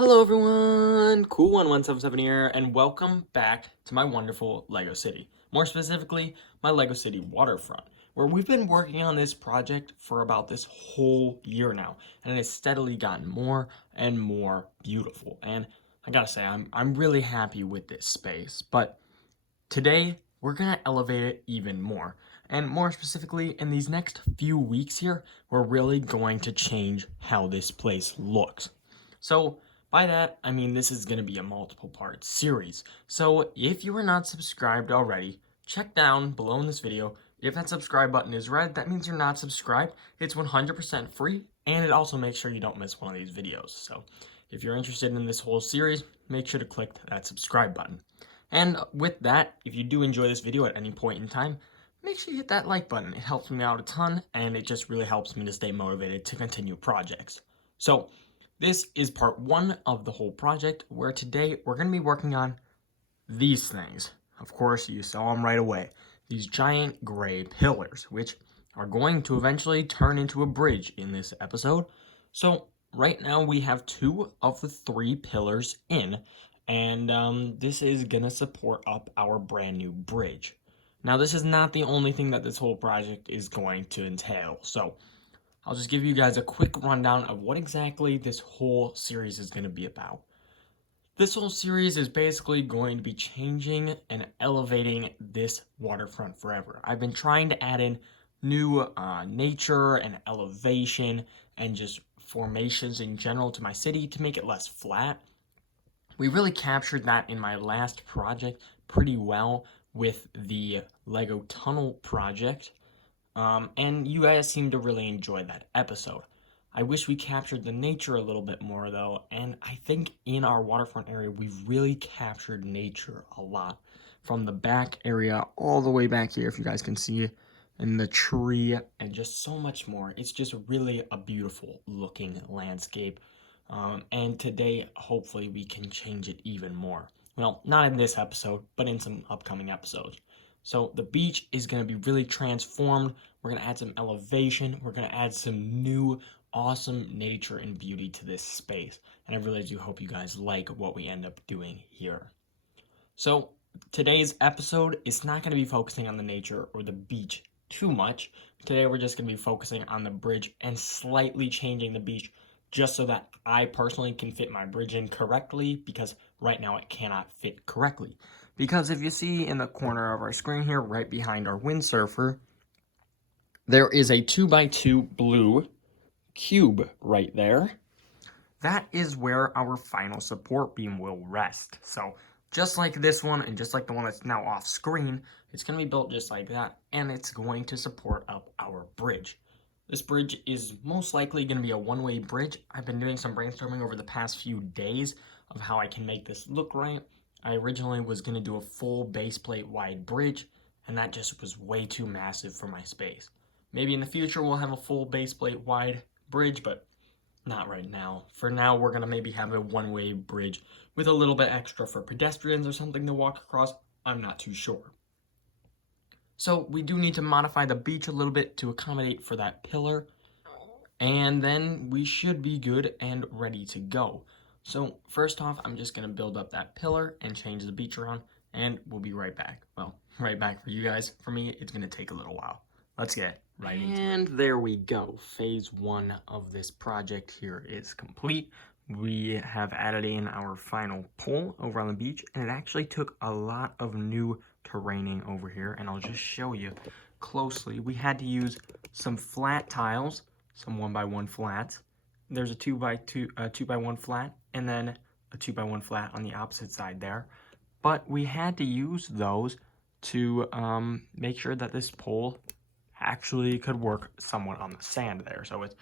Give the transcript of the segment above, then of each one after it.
Hello everyone, Cool1177 here, and welcome back to my wonderful LEGO City. More specifically, my LEGO City Waterfront, where we've been working on this project for about this whole year now, and it has steadily gotten more and more beautiful. And I gotta say, I'm really happy with this space, but today we're gonna elevate it even more. And more specifically, in these next few weeks here, we're really going to change how this place looks. So by that, I mean this is going to be a multiple part series. So if you are not subscribed already, check down below in this video. If that subscribe button is red, that means you're not subscribed. It's 100% free, and it also makes sure you don't miss one of these videos. So if you're interested in this whole series, make sure to click that subscribe button. And with that, if you do enjoy this video at any point in time, make sure you hit that like button. It helps me out a ton, and it just really helps me to stay motivated to continue projects. So this is part one of the whole project, where today we're going to be working on these things. Of course, you saw them right away. These giant gray pillars, which are going to eventually turn into a bridge in this episode. So right now we have two of the three pillars in, and this is going to support up our brand new bridge. Now, this is not the only thing that this whole project is going to entail, so I'll just give you guys a quick rundown of what exactly this whole series is going to be about. This whole series is basically going to be changing and elevating this waterfront forever. I've been trying to add in new nature and elevation and just formations in general to my city to make it less flat. We really captured that in my last project pretty well with the Lego Tunnel project. And you guys seem to really enjoy that episode. I wish we captured the nature a little bit more though, and I think in our waterfront area we've really captured nature a lot. From the back area all the way back here, if you guys can see, and the tree, and just so much more. It's just really a beautiful looking landscape. And today, hopefully, we can change it even more. Well, not in this episode, but in some upcoming episodes. So the beach is going to be really transformed. We're going to add some elevation. We're going to add some new awesome nature and beauty to this space. And I really do hope you guys like what we end up doing here. So today's episode is not going to be focusing on the nature or the beach too much. Today we're just going to be focusing on the bridge and slightly changing the beach just so that I personally can fit my bridge in correctly, because right now it cannot fit correctly. Because if you see in the corner of our screen here, right behind our windsurfer, there is a 2x2 blue cube right there. That is where our final support beam will rest. So just like this one, and just like the one that's now off screen, it's going to be built just like that, and it's going to support up our bridge. This bridge is most likely going to be a one-way bridge. I've been doing some brainstorming over the past few days of how I can make this look right. I originally was going to do a full base plate wide bridge, and that just was way too massive for my space. Maybe in the future we'll have a full base plate wide bridge, but not right now. For now, we're going to maybe have a one-way bridge with a little bit extra for pedestrians or something to walk across. I'm not too sure. So we do need to modify the beach a little bit to accommodate for that pillar, and then we should be good and ready to go. So first off, I'm just going to build up that pillar and change the beach around, and we'll be right back. Well, right back for you guys. For me, it's going to take a little while. Let's get right into it. And there we go. Phase one of this project here is complete. We have added in our final pole over on the beach, and it actually took a lot of new terraining over here, and I'll just show you closely. We had to use some flat tiles, some 1x1 flats. There's a 2x1 flat, and then a 2x1 flat on the opposite side there. But we had to use those to make sure that this pole actually could work somewhat on the sand there. So it's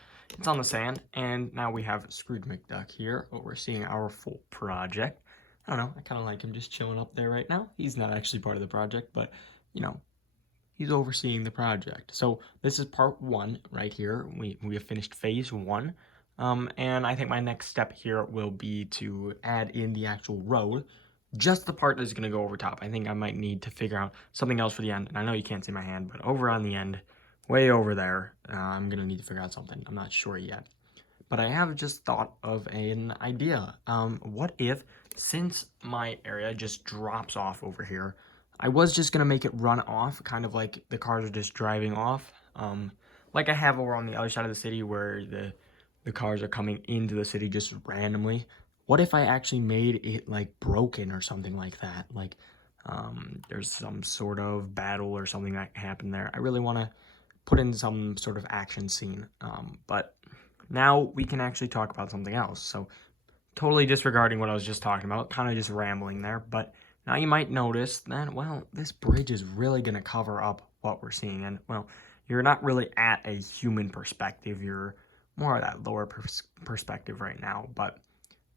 on the sand, and now we have Scrooge McDuck here overseeing our full project. I don't know, I kind of like him just chilling up there right now. He's not actually part of the project, but, you know, he's overseeing the project. So this is part one right here. We have finished phase one. And I think my next step here will be to add in the actual road, just the part that's going to go over top. I think I might need to figure out something else for the end. And I know you can't see my hand, but over on the end, way over there, I'm going to need to figure out something. I'm not sure yet. but I have just thought of an idea. What if, since my area just drops off over here, I was just gonna make it run off, kind of like the cars are just driving off, like I have over on the other side of the city where the cars are coming into the city just randomly. What if I actually made it like broken or something like that? Like, there's some sort of battle or something that happened there. I really want to put in some sort of action scene. But now we can actually talk about something else. So totally disregarding what I was just talking about, kind of just rambling there. But now you might notice that, well, this bridge is really going to cover up what we're seeing. And, well, you're not really at a human perspective. You're more at that lower perspective right now. But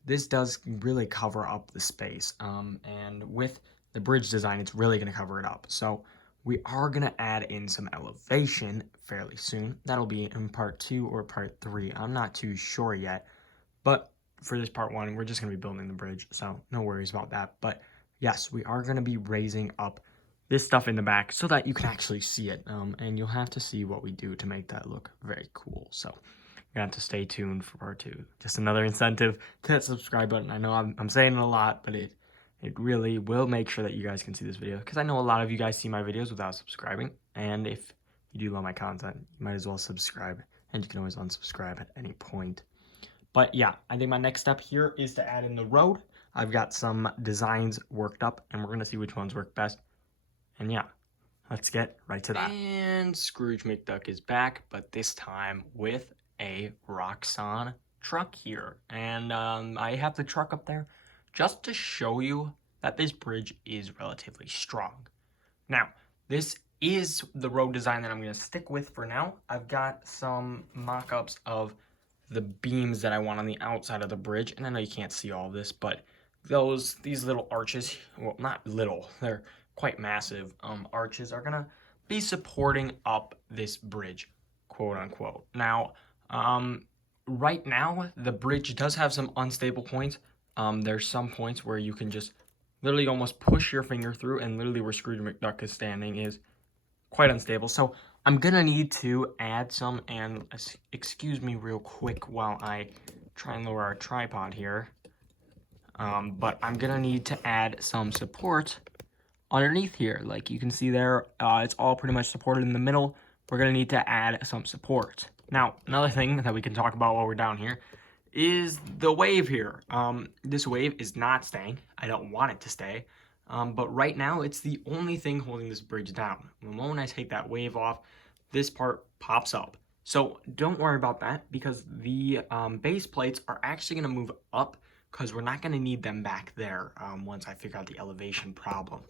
this does really cover up the space. And with the bridge design, it's really going to cover it up. So we are going to add in some elevation fairly soon. That'll be in part 2 or part 3. I'm not too sure yet. But for this part 1, we're just going to be building the bridge. So no worries about that. But yes, we are going to be raising up this stuff in the back so that you can actually see it. And you'll have to see what we do to make that look very cool. So you're going to have to stay tuned for part 2. Just another incentive to that subscribe button. I know I'm saying it a lot, but it really will make sure that you guys can see this video, because I know a lot of you guys see my videos without subscribing, and if you do love my content, you might as well subscribe, and you can always unsubscribe at any point. But yeah, I think my next step here is to add in the road. I've got some designs worked up, and we're going to see which ones work best. And yeah, let's get right to that. And Scrooge McDuck is back, but this time with a Roxxon truck here. And I have the truck up there just to show you that this bridge is relatively strong. Now, this is the road design that I'm going to stick with for now. I've got some mock-ups of the beams that I want on the outside of the bridge, and I know you can't see all of this, but these little arches, well, not little, they're quite massive arches, are going to be supporting up this bridge, quote unquote. Now, right now, the bridge does have some unstable points. There's some points where you can just literally almost push your finger through, and literally where Scrooge McDuck is standing is quite unstable. So I'm gonna need to add some, and excuse me real quick while I try and lower our tripod here. But I'm gonna need to add some support underneath here. Like you can see there, it's all pretty much supported in the middle. We're gonna need to add some support. Now, another thing that we can talk about while we're down here is the wave here. This wave is not staying. I don't want it to stay. But right now, it's the only thing holding this bridge down. The moment I take that wave off, this part pops up. So don't worry about that, because the base plates are actually going to move up, because we're not going to need them back there once I figure out the elevation problem.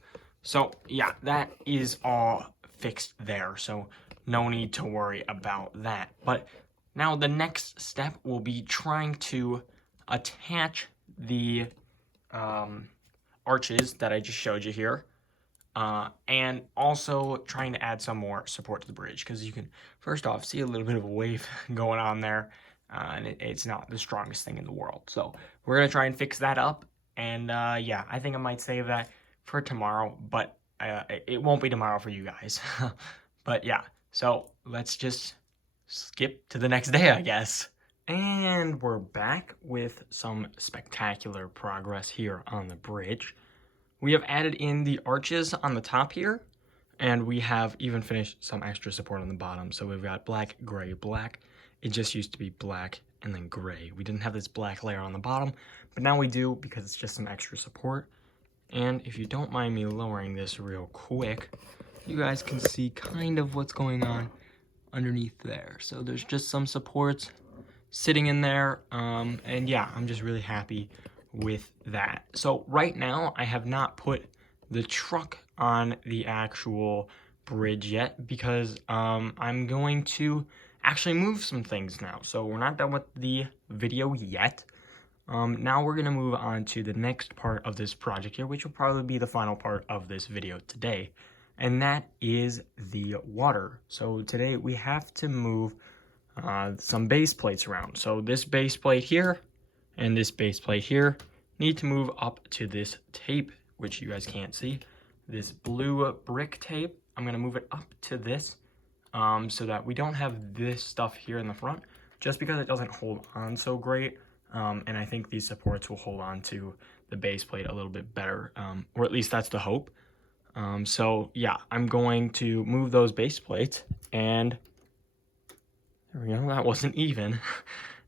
So yeah, that is all fixed there. So no need to worry about that. But now the next step will be trying to attach the arches that I just showed you here, and also trying to add some more support to the bridge, because you can first off see a little bit of a wave going on there, and it's not the strongest thing in the world. So we're going to try and fix that up, and yeah, I think I might save that for tomorrow, but it won't be tomorrow for you guys. But yeah, so let's just skip to the next day, I guess. And we're back with some spectacular progress here on the bridge. We have added in the arches on the top here, and we have even finished some extra support on the bottom. So we've got black, gray, black. It just used to be black and then gray. We didn't have this black layer on the bottom, but now we do, because it's just some extra support. And if you don't mind me lowering this real quick, you guys can see kind of what's going on underneath there. So there's just some supports sitting in there, and yeah, I'm just really happy with that. So right now, I have not put the truck on the actual bridge yet, because I'm going to actually move some things now. So we're not done with the video yet. Now we're gonna move on to the next part of this project here, which will probably be the final part of this video today, and that is the water. So today we have to move some base plates around. So this base plate here and this base plate here need to move up to this tape, which you guys can't see. This blue brick tape, I'm gonna move it up to this, so that we don't have this stuff here in the front. just because it doesn't hold on so great. And I think these supports will hold on to the base plate a little bit better, or at least that's the hope. So yeah, I'm going to move those base plates, and there we go, that wasn't even.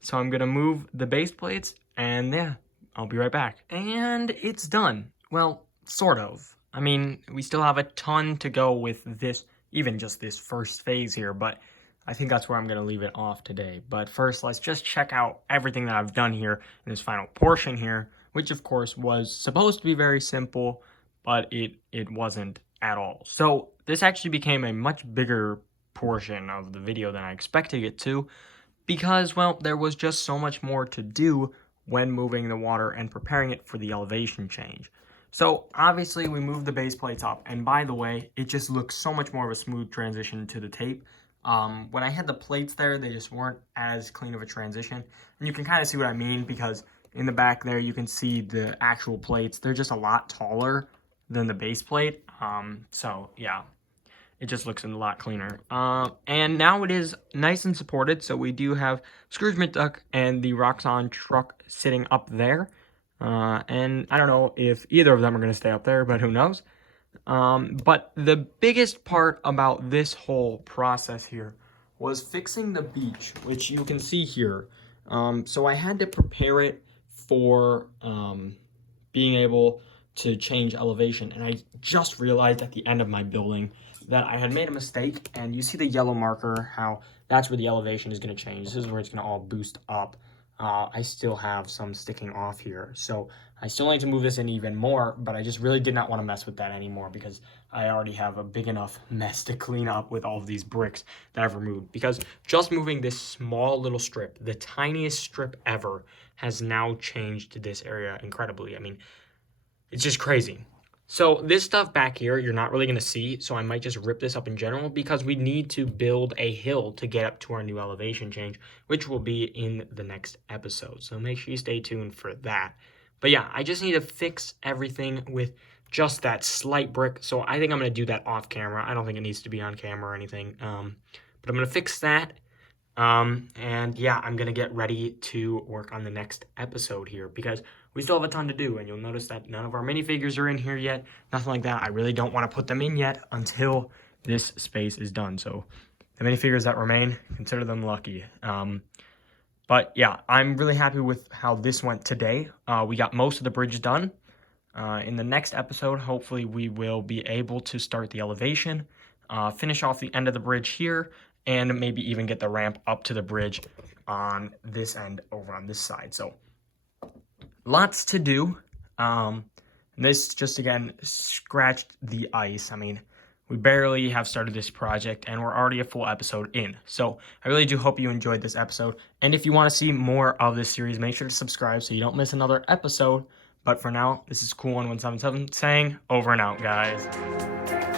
So I'm gonna move the base plates, and yeah, I'll be right back. And it's done. Well, sort of. I mean, we still have a ton to go with this, even just this first phase here, but I think that's where I'm gonna leave it off today. But first, let's just check out everything that I've done here in this final portion here, which of course was supposed to be very simple, but it wasn't at all. So this actually became a much bigger portion of the video than I expected it to, because, well, there was just so much more to do when moving the water and preparing it for the elevation change. So obviously we moved the base plates up, and by the way, it just looks so much more of a smooth transition to the tape. When I had the plates there, they just weren't as clean of a transition, and you can kind of see what I mean, because in the back there you can see the actual plates. They're just a lot taller than the base plate. So yeah, it just looks a lot cleaner. And now it is nice and supported, so we do have Scrooge McDuck and the Roxxon truck sitting up there. And I don't know if either of them are going to stay up there, but who knows. But the biggest part about this whole process here was fixing the beach, which you can see here. So I had to prepare it for being able to change elevation, and I just realized at the end of my building that I had made a mistake. And you see the yellow marker, how that's where the elevation is going to change. This is where it's going to all boost up. I still have some sticking off here, so I still need to move this in even more, but I just really did not want to mess with that anymore, because I already have a big enough mess to clean up with all of these bricks that I've removed. Because just moving this small little strip, the tiniest strip ever, has now changed this area incredibly. I mean, it's just crazy. So this stuff back here, you're not really going to see, so I might just rip this up in general, because we need to build a hill to get up to our new elevation change, which will be in the next episode. So make sure you stay tuned for that. But yeah, I just need to fix everything with just that slight brick. So I think I'm going to do that off camera. I don't think it needs to be on camera or anything. But I'm going to fix that. And yeah, I'm going to get ready to work on the next episode here, because we still have a ton to do, and you'll notice that none of our minifigures are in here yet, nothing like that. I really don't want to put them in yet until this space is done. So the minifigures that remain, consider them lucky. But yeah, I'm really happy with how this went today. We got most of the bridge done. In the next episode, hopefully we will be able to start the elevation, finish off the end of the bridge here, and maybe even get the ramp up to the bridge on this end over on this side. So lots to do. This just, again, scratched the ice. I mean, we barely have started this project, and we're already a full episode in. So I really do hope you enjoyed this episode. And if you want to see more of this series, make sure to subscribe so you don't miss another episode. But for now, this is Cool1177 saying over and out, guys.